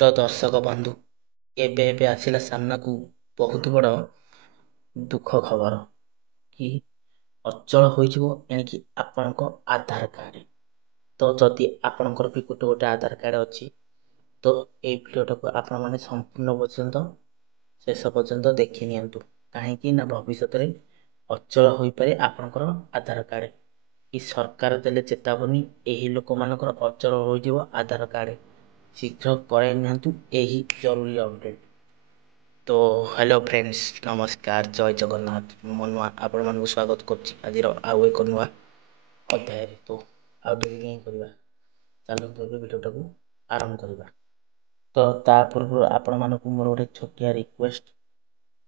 ତ ଦର୍ଶକ ବନ୍ଧୁ, ଏବେ ଏବେ ଆସିଲା ସାମ୍ନାକୁ ବହୁତ ବଡ଼ ଦୁଃଖ ଖବର କି ଅଚଳ ହୋଇଯିବ ଏଣିକି ଆପଣଙ୍କ ଆଧାର କାର୍ଡ଼। ତ ଯଦି ଆପଣଙ୍କର ବି ଗୋଟେ ଆଧାର କାର୍ଡ଼ ଅଛି, ତ ଏଇ ଭିଡ଼ିଓଟାକୁ ଆପଣମାନେ ସମ୍ପୂର୍ଣ୍ଣ ପର୍ଯ୍ୟନ୍ତ ଶେଷ ପର୍ଯ୍ୟନ୍ତ ଦେଖି ନିଅନ୍ତୁ। କାହିଁକି ନା ଭବିଷ୍ୟତରେ ଅଚଳ ହୋଇପାରେ ଆପଣଙ୍କର ଆଧାର କାର୍ଡ଼। କି ସରକାର ଦେଲେ ଚେତାବନୀ, ଏହି ଲୋକମାନଙ୍କର ଅଚଳ ହୋଇଯିବ ଆଧାର କାର୍ଡ଼। ଶୀଘ୍ର କରାଇ ନିଅନ୍ତୁ ଏହି ଜରୁରୀ ଅପଡ଼େଟ୍। ତ ହ୍ୟାଲୋ ଫ୍ରେଣ୍ଡସ୍, ନମସ୍କାର, ଜୟ ଜଗନ୍ନାଥ। ମୁଁ ନୂଆ ଆପଣମାନଙ୍କୁ ସ୍ୱାଗତ କରୁଛି ଆଜିର ଆଉ ଏକ ନୂଆ ଅଧ୍ୟାୟରେ। ତ ଆଉ ଡେରି କାହିଁ କରିବା, ଚାଲନ୍ତୁ ଏବେ ଭିଡ଼ିଓଟାକୁ ଆରମ୍ଭ କରିବା। ତ ତା ପୂର୍ବରୁ ଆପଣମାନଙ୍କୁ ମୋର ଗୋଟେ ଛୋଟିଆ ରିକ୍ୱେଷ୍ଟ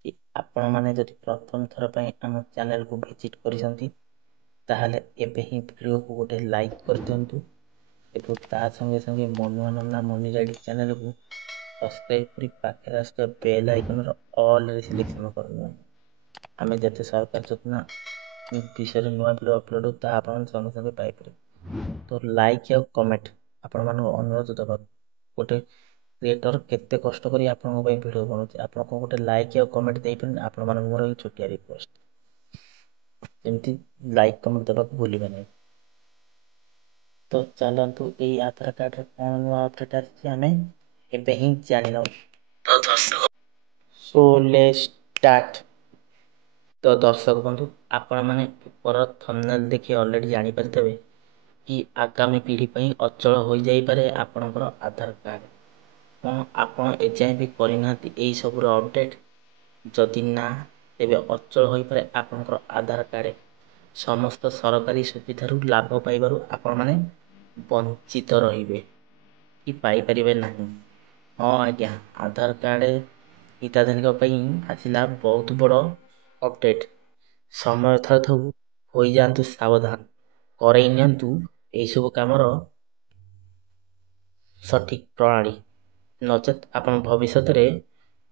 କି ଆପଣମାନେ ଯଦି ପ୍ରଥମ ଥର ପାଇଁ ଆମ ଚ୍ୟାନେଲକୁ ଭିଜିଟ୍ କରିଛନ୍ତି, ତାହେଲେ ଏବେ ହିଁ ଭିଡ଼ିଓକୁ ଗୋଟେ ଲାଇକ୍ କରିଦିଅନ୍ତୁ ଏବଂ ତା ସଙ୍ଗେ ସଙ୍ଗେ ମନୁଆ ନନା ମନି ଗାଇଡ଼ ଚ୍ୟାନେଲକୁ ସବସ୍କ୍ରାଇବ୍ କରି ପାଖରେ ଆସୁଥିବା ବେଲ୍ ଆଇକନର ଅଲ୍ରେ ସିଲେକ୍ସନ୍ କରିଦିଅନ୍ତୁ। ଆମେ ଯେତେ ସରକାର ଯୋଜନା ବିଷୟରେ ନୂଆ ଭିଡ଼ିଓ ଅପଲୋଡ଼ ତାହା ଆପଣମାନେ ସଙ୍ଗେ ସଙ୍ଗେ ପାଇପାରିବେ। ତ ଲାଇକ୍ ଆଉ କମେଣ୍ଟ ଆପଣମାନଙ୍କୁ ଅନୁରୋଧ ଦେବାକୁ, ଗୋଟେ କ୍ରିଏଟର କେତେ କଷ୍ଟ କରି ଆପଣଙ୍କ ପାଇଁ ଭିଡ଼ିଓ ବନଉଛି, ଆପଣ କ'ଣ ଗୋଟେ ଲାଇକ୍ ଆଉ କମେଣ୍ଟ ଦେଇପାରିବେ? ଆପଣମାନଙ୍କୁ ମୋର ଏହି ଛୋଟିଆ ରିକ୍ୱେଷ୍ଟ। ଏମିତି ଲାଇକ୍ କମେଣ୍ଟ ଦେବାକୁ ଭୁଲିବେ ନାହିଁ। ତ ଚାଲନ୍ତୁ ଏଇ ଆଧାର କାର୍ଡ଼ରେ କ'ଣ ନୂଆ ଅପଡ଼େଟ୍ ଆସିଛି ଆମେ ଏବେ ହିଁ ଜାଣିନେବା। So let's start. ତ ଦର୍ଶକ ବନ୍ଧୁ, ଆପଣମାନେ ଉପର ଥମ୍ବନେଲ୍ ଦେଖି ଅଲରେଡ଼ି ଜାଣିପାରିଥିବେ କି ଆଗାମୀ ପିଢ଼ି ପାଇଁ ଅଚଳ ହୋଇଯାଇପାରେ ଆପଣଙ୍କର ଆଧାର କାର୍ଡ଼। କ'ଣ ଆପଣ ଏଯାଏଁ ବି କରିନାହାନ୍ତି ଏହି ସବୁର ଅପଡ଼େଟ୍? ଯଦି ନା, ତେବେ ଅଚଳ ହୋଇପାରେ ଆପଣଙ୍କର ଆଧାର କାର୍ଡ଼। ସମସ୍ତ ସରକାରୀ ସୁବିଧାରୁ ଲାଭ ପାଇବାରୁ ଆପଣମାନେ ବଞ୍ଚିତ ରହିବେ କି ପାଇପାରିବେ ନାହିଁ। ହଁ ଆଜ୍ଞା, ଆଧାର କାର୍ଡ଼ ହିତାଧିକାରୀଙ୍କ ପାଇଁ ଆସିଲା ବହୁତ ବଡ଼ ଅପଡ଼େଟ୍। ସମୟ ଥାଉ ଥାଉ ହୋଇଯାଆନ୍ତୁ ସାବଧାନ, କରେଇ ନିଅନ୍ତୁ ଏହିସବୁ କାମର ସଠିକ୍ ପ୍ରଣାଳୀ, ନଚେତ୍ ଆପଣ ଭବିଷ୍ୟତରେ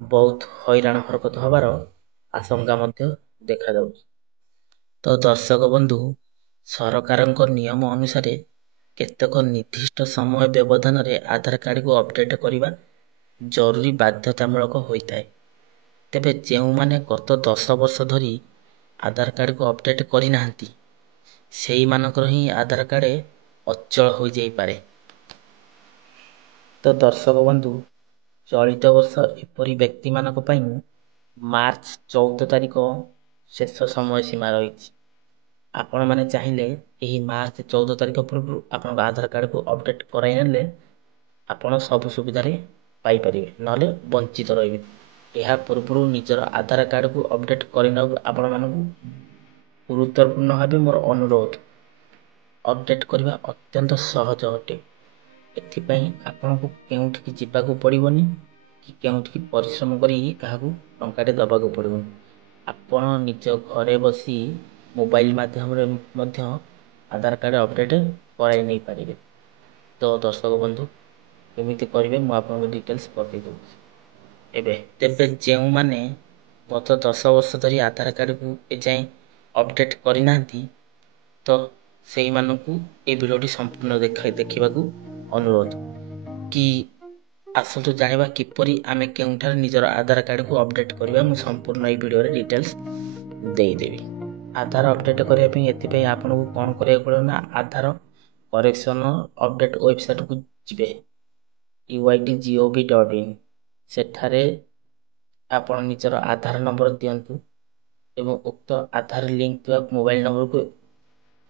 ବହୁତ ହଇରାଣ ହରକତ ହେବାର ଆଶଙ୍କା ମଧ୍ୟ ଦେଖାଯାଉଛି। ତ ଦର୍ଶକ ବନ୍ଧୁ, ସରକାରଙ୍କ ନିୟମ ଅନୁସାରେ କେତେକ ନିର୍ଦ୍ଦିଷ୍ଟ ସମୟ ବ୍ୟବଧାନରେ ଆଧାର କାର୍ଡ଼କୁ ଅପଡ଼େଟ୍ କରିବା ଜରୁରୀ ବାଧ୍ୟତାମୂଳକ ହୋଇଥାଏ। ତେବେ ଯେଉଁମାନେ ଗତ 10 ବର୍ଷ ଧରି ଆଧାର କାର୍ଡ଼କୁ ଅପଡ଼େଟ୍ କରିନାହାନ୍ତି, ସେଇମାନଙ୍କର ହିଁ ଆଧାର କାର୍ଡ଼ ଅଚଳ ହୋଇଯାଇପାରେ। ତ ଦର୍ଶକ ବନ୍ଧୁ, ଚଳିତ ବର୍ଷ ଏପରି ବ୍ୟକ୍ତିମାନଙ୍କ ପାଇଁ ମାର୍ଚ୍ଚ 14 ତାରିଖ ଶେଷ ସମୟ ସୀମା ରହିଛି। ଆପଣମାନେ ଚାହିଁଲେ ଏହି ମାର୍ଚ୍ଚ 14 ତାରିଖ ପୂର୍ବରୁ ଆପଣଙ୍କ ଆଧାର କାର୍ଡ଼କୁ ଅପଡ଼େଟ୍ କରାଇ ନେଲେ ଆପଣ ସବୁ ସୁବିଧାରେ ପାଇପାରିବେ, ନହେଲେ ବଞ୍ଚିତ ରହିବେ। ଏହା ପୂର୍ବରୁ ନିଜର ଆଧାର କାର୍ଡ଼କୁ ଅପଡ଼େଟ୍ କରିନେବାକୁ ଆପଣମାନଙ୍କୁ ଗୁରୁତ୍ୱପୂର୍ଣ୍ଣ ଭାବେ ମୋର ଅନୁରୋଧ। ଅପଡ଼େଟ୍ କରିବା ଅତ୍ୟନ୍ତ ସହଜ ଅଟେ। ଏଥିପାଇଁ ଆପଣଙ୍କୁ କେଉଁଠିକି ଯିବାକୁ ପଡ଼ିବନି କି କେଉଁଠିକି ପରିଶ୍ରମ କରି କାହାକୁ ଟଙ୍କାଟେ ଦେବାକୁ ପଡ଼ିବନି। ଆପଣ ନିଜ ଘରେ ବସି ମୋବାଇଲ ମାଧ୍ୟମରେ ମଧ୍ୟ ଆଧାର କାର୍ଡ଼ ଅପଡ଼େଟ୍ କରାଇ ନେଇପାରିବେ। ତ ଦର୍ଶକ ବନ୍ଧୁ, କେମିତି କରିବେ ମୁଁ ଆପଣଙ୍କୁ ଡିଟେଲ୍ସ ବତେଇ ଦେଉଛି ଏବେ। ତେବେ ଯେଉଁମାନେ ଗତ 10 ବର୍ଷ ଧରି ଆଧାର କାର୍ଡ଼କୁ ଏଯାଏଁ ଅପଡ଼େଟ୍ କରିନାହାନ୍ତି, ତ ସେଇମାନଙ୍କୁ এই ଭିଡ଼ିଓଟି ସମ୍ପୂର୍ଣ୍ଣ ଦେଖିବାକୁ ଅନୁରୋଧ। କି ଆସନ୍ତୁ ଜାଣିବା କିପରି ଆମେ କେଉଁଠାରେ ନିଜର ଆଧାର କାର୍ଡ଼କୁ ଅପଡ଼େଟ୍ କରିବା। ମୁଁ ସମ୍ପୂର୍ଣ୍ଣ ଏହି ଭିଡ଼ିଓରେ ଡିଟେଲ୍ସ ଦେଇଦେବି। ଆଧାର ଅପଡ଼େଟ୍ କରିବା ପାଇଁ ଏଥିପାଇଁ ଆପଣଙ୍କୁ କ'ଣ କରିବାକୁ ପଡ଼ିବ ନା, ଆଧାର କରେକ୍ସନ୍ ଅପଡ଼େଟ୍ ୱେବସାଇଟ୍କୁ ଯିବେ, uid.gov.in। ସେଠାରେ ଆପଣ ନିଜର ଆଧାର ନମ୍ବର ଦିଅନ୍ତୁ ଏବଂ ଉକ୍ତ ଆଧାର ଲିଙ୍କ୍ ଥିବା ମୋବାଇଲ ନମ୍ବରକୁ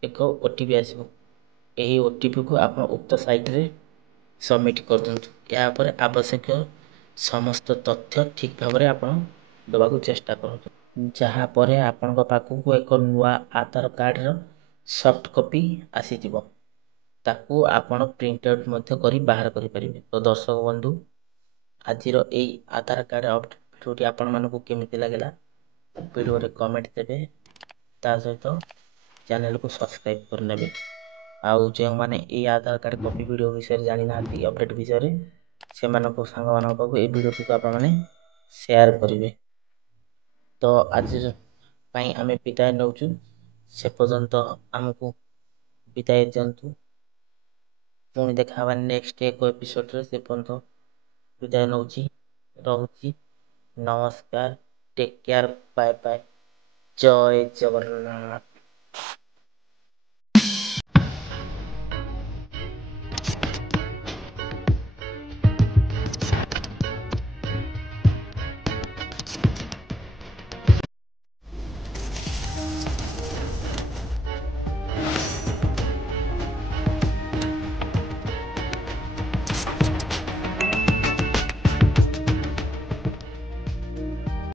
ଏକ OTP ଆସିବ। ଏହି OTPକୁ ଆପଣ ଉକ୍ତ ସାଇଟ୍ରେ ସବମିଟ୍ କରିଦିଅନ୍ତୁ। ଏହାପରେ ଆବଶ୍ୟକୀୟ ସମସ୍ତ ତଥ୍ୟ ଠିକ୍ ଭାବରେ ଆପଣ ଦେବାକୁ ଚେଷ୍ଟା କରନ୍ତୁ। ଯାହାପରେ ଆପଣଙ୍କ ପାଖକୁ ଏକ ନୂଆ ଆଧାର କାର୍ଡ଼ର ସଫ୍ଟ କପି ଆସିଯିବ। ତାକୁ ଆପଣ ପ୍ରିଣ୍ଟ ଆଉଟ୍ ମଧ୍ୟ କରି ବାହାର କରିପାରିବେ। ତ ଦର୍ଶକ ବନ୍ଧୁ, ଆଜିର ଏଇ ଆଧାର କାର୍ଡ଼ ଅପଡ଼େଟ୍ ଭିଡ଼ିଓଟି ଆପଣମାନଙ୍କୁ କେମିତି ଲାଗିଲା ଭିଡ଼ିଓରେ କମେଣ୍ଟ ଦେବେ, ତା ସହିତ ଚ୍ୟାନେଲକୁ ସବସ୍କ୍ରାଇବ୍ କରିନେବେ। ଆଉ ଯେଉଁମାନେ ଏଇ ଆଧାର କାର୍ଡ଼ କପି ଭିଡ଼ିଓ ବିଷୟରେ ଜାଣିନାହାନ୍ତି, ଅପଡ଼େଟ୍ ବିଷୟରେ, ସେମାନଙ୍କ ସାଙ୍ଗମାନଙ୍କ ପାଖକୁ ଏହି ଭିଡ଼ିଓଟିକୁ ଆପଣମାନେ ସେୟାର କରିବେ। ତ ଆଜି ପାଇଁ ଆମେ ବିଦାୟ ନେଉଛୁ। ସେ ପର୍ଯ୍ୟନ୍ତ ଆମକୁ ବିଦାୟ ଦିଅନ୍ତୁ। ପୁଣି ଦେଖା ହେବା ନେକ୍ସଟ ଏକ ଏପିସୋଡ଼ରେ। ସେ ପର୍ଯ୍ୟନ୍ତ ବିଦାୟ ନେଉଛି, ରହୁଛି। ନମସ୍କାର, ଟେକ୍ କେୟାର, ବାଏ ବାଏ, ଜୟ ଜଗନ୍ନାଥ।